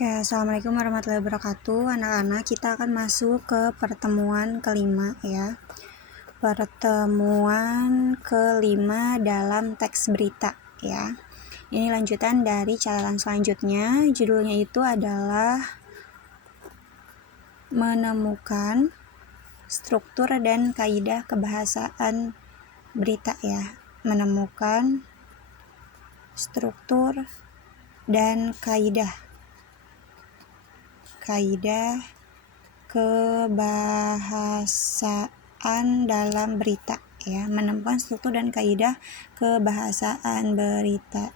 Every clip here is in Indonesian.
Oke, assalamualaikum warahmatullahi wabarakatuh. Anak-anak, kita akan masuk ke pertemuan kelima ya. Pertemuan kelima dalam teks berita ya. Ini lanjutan dari catatan selanjutnya. Judulnya itu adalah menemukan struktur dan kaidah kebahasaan berita ya. Menemukan struktur dan kaidah kebahasaan dalam berita ya, menemukan struktur dan kaidah kebahasaan berita.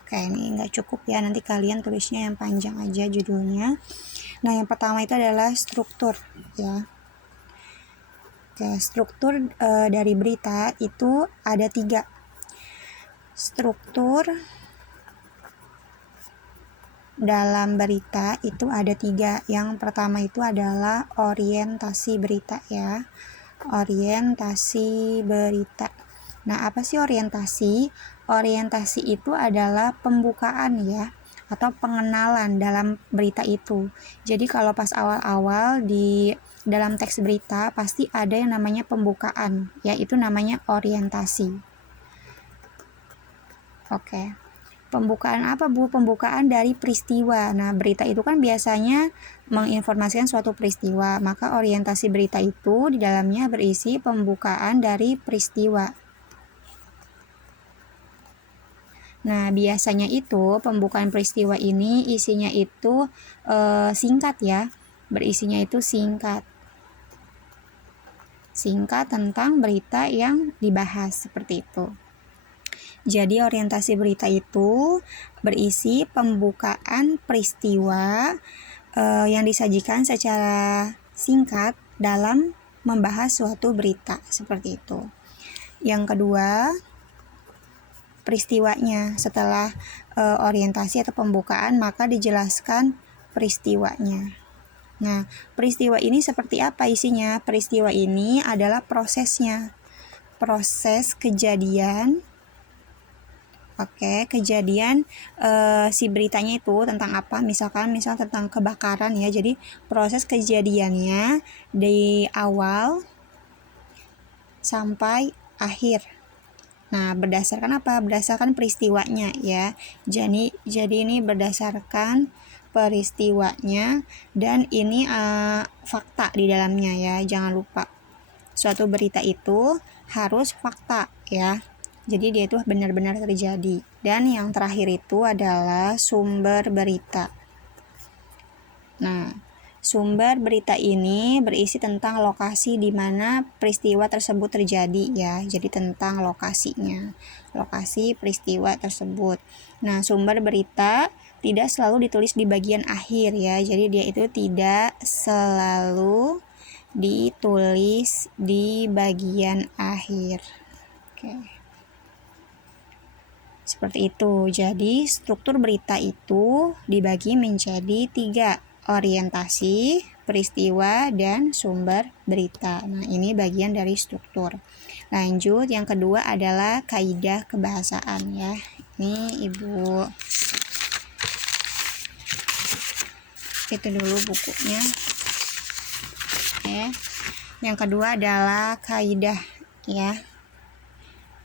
Oke, ini nggak cukup ya, nanti kalian tulisnya yang panjang aja judulnya. Nah, yang pertama itu adalah struktur ya. Oke, struktur dari berita itu ada 3. Struktur dalam berita itu ada 3. Yang pertama itu adalah orientasi berita ya. Orientasi berita. Nah, apa sih orientasi? Orientasi itu adalah pembukaan ya, atau pengenalan dalam berita itu. Jadi kalau pas awal-awal di dalam teks berita pasti ada yang namanya pembukaan, yaitu namanya orientasi. Oke. Pembukaan apa, Bu? Pembukaan dari peristiwa. Nah, berita itu kan biasanya menginformasikan suatu peristiwa, maka orientasi berita itu di dalamnya berisi pembukaan dari peristiwa. Nah, biasanya itu pembukaan peristiwa ini isinya itu singkat ya. Berisinya itu singkat tentang berita yang dibahas, seperti itu. Jadi orientasi berita itu berisi pembukaan peristiwa yang disajikan secara singkat dalam membahas suatu berita, seperti itu. Yang kedua, peristiwanya. Setelah orientasi atau pembukaan, maka dijelaskan peristiwanya. Nah, peristiwa ini seperti apa isinya? Peristiwa ini adalah prosesnya. Proses kejadian. Oke, kejadian si beritanya itu tentang apa? Misal tentang kebakaran ya. Jadi proses kejadiannya dari awal sampai akhir. Nah, berdasarkan apa? Berdasarkan peristiwanya ya. Jadi ini berdasarkan peristiwanya, dan ini fakta di dalamnya ya. Jangan lupa, suatu berita itu harus fakta ya. Jadi dia itu benar-benar terjadi. Dan yang terakhir itu adalah sumber berita. Nah, sumber berita ini berisi tentang lokasi di mana peristiwa tersebut terjadi ya. Jadi tentang lokasinya, lokasi peristiwa tersebut. Nah, sumber berita tidak selalu ditulis di bagian akhir ya. Jadi dia itu tidak selalu ditulis di bagian akhir. Oke. Seperti itu. Jadi struktur berita itu dibagi menjadi 3. Orientasi, peristiwa, dan sumber berita. Nah, ini bagian dari struktur. Lanjut, yang kedua adalah kaidah kebahasaan ya. Ini Ibu itu dulu bukunya. Oke. Yang kedua adalah kaidah ya.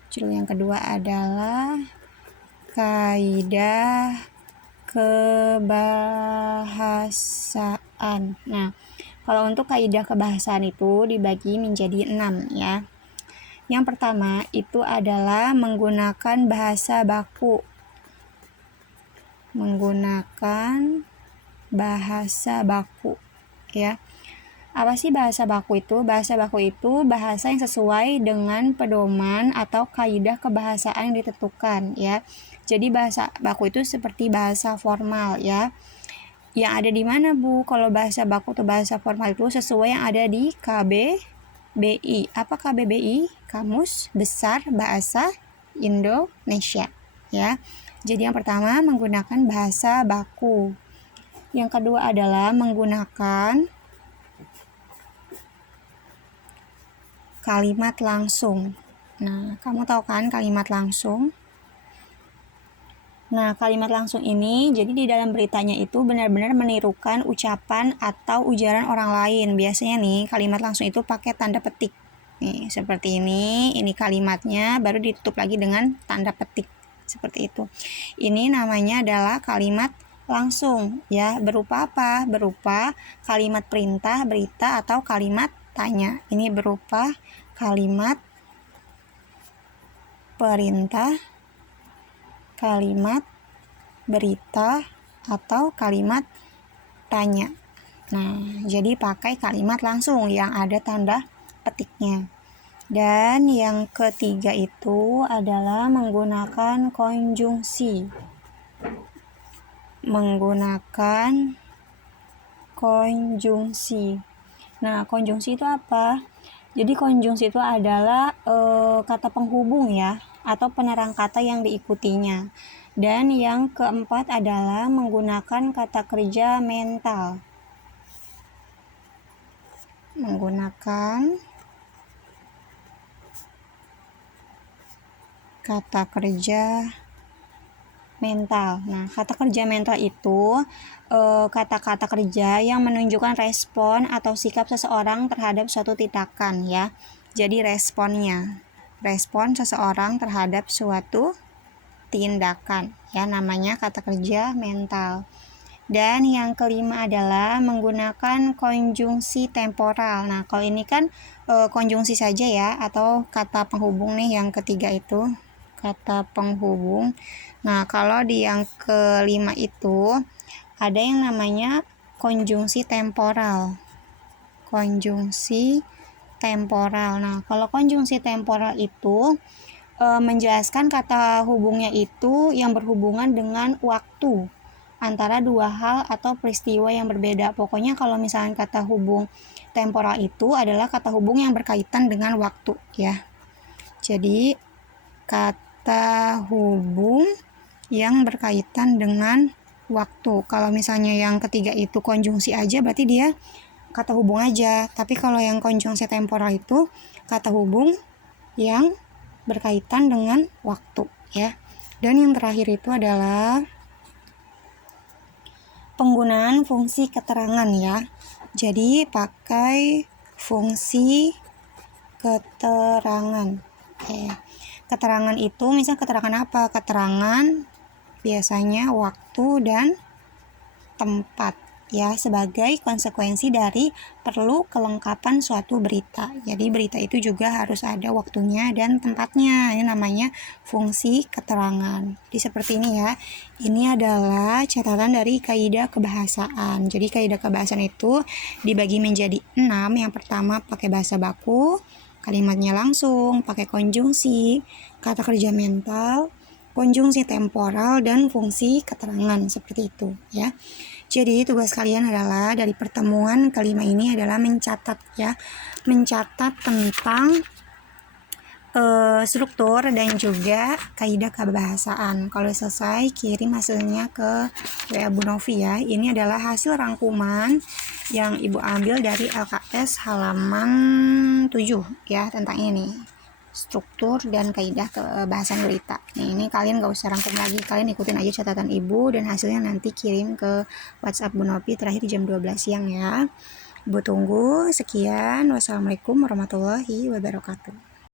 Judul yang kedua adalah kaidah kebahasaan. Nah, kalau untuk kaidah kebahasaan itu dibagi menjadi 6 ya. Yang pertama itu adalah menggunakan bahasa baku. Menggunakan bahasa baku ya. Apa sih bahasa baku itu? Bahasa baku itu bahasa yang sesuai dengan pedoman atau kaidah kebahasaan yang ditentukan ya. Jadi bahasa baku itu seperti bahasa formal ya. Yang ada di mana, Bu? Kalau bahasa baku atau bahasa formal itu sesuai yang ada di KBBI. Apa KBBI? Kamus Besar Bahasa Indonesia ya. Jadi yang pertama menggunakan bahasa baku. Yang kedua adalah menggunakan kalimat langsung. Nah, kamu tahu kan kalimat langsung? Nah, kalimat langsung ini jadi di dalam beritanya itu benar-benar menirukan ucapan atau ujaran orang lain. Biasanya nih kalimat langsung itu pakai tanda petik. Nih, seperti ini kalimatnya baru ditutup lagi dengan tanda petik. Seperti itu. Ini namanya adalah kalimat langsung ya. Berupa apa? Berupa kalimat perintah, berita atau kalimat tanya. Ini berupa kalimat perintah, kalimat berita atau kalimat tanya. Nah, jadi pakai kalimat langsung yang ada tanda petiknya. Dan yang ketiga itu adalah menggunakan konjungsi. Menggunakan konjungsi. Nah, konjungsi itu apa? Jadi konjungsi itu adalah kata penghubung ya, atau penerang kata yang diikutinya. Dan yang keempat adalah menggunakan kata kerja mental. Menggunakan kata kerja mental. Nah, kata kerja mental itu kata-kata kerja yang menunjukkan respon atau sikap seseorang terhadap suatu tindakan ya. Jadi responnya. Respon seseorang terhadap suatu tindakan ya, namanya kata kerja mental. Dan yang kelima adalah menggunakan konjungsi temporal. Nah, kalau ini kan konjungsi saja ya, atau kata penghubung nih yang ketiga itu kata penghubung. Nah, kalau di yang kelima itu ada yang namanya konjungsi temporal. Konjungsi temporal. Nah, kalau konjungsi temporal itu menjelaskan kata hubungnya itu yang berhubungan dengan waktu antara dua hal atau peristiwa yang berbeda. Pokoknya kalau misalnya kata hubung temporal itu adalah kata hubung yang berkaitan dengan waktu ya. Jadi kata hubung yang berkaitan dengan waktu. Kalau misalnya yang ketiga itu konjungsi aja berarti dia kata hubung aja. Tapi kalau yang konjungsi temporal itu kata hubung yang berkaitan dengan waktu ya. Dan yang terakhir itu adalah penggunaan fungsi keterangan ya. Jadi pakai fungsi keterangan. Keterangan itu misalnya keterangan apa? Keterangan biasanya waktu dan tempat ya, sebagai konsekuensi dari perlu kelengkapan suatu berita. Jadi berita itu juga harus ada waktunya dan tempatnya. Ini namanya fungsi keterangan. Jadi seperti ini ya. Ini adalah catatan dari kaidah kebahasaan. Jadi kaidah kebahasaan itu dibagi menjadi 6. Yang pertama pakai bahasa baku, kalimatnya langsung, pakai konjungsi, kata kerja mental, konjungsi temporal, dan fungsi keterangan. Seperti itu ya. Jadi tugas kalian adalah dari pertemuan kelima ini adalah mencatat ya, mencatat tentang struktur dan juga kaidah kebahasaan. Kalau selesai kirim hasilnya ke WA Bu Novi ya. Ini adalah hasil rangkuman yang Ibu ambil dari LKS halaman 7 ya, tentang ini. Struktur dan kaidah kebahasaan berita. Ini kalian gak usah rangkum lagi, kalian ikutin aja catatan Ibu dan hasilnya nanti kirim ke WhatsApp Bu Novi terakhir jam 12 siang ya. Ibu tunggu. Sekian, wassalamualaikum warahmatullahi wabarakatuh.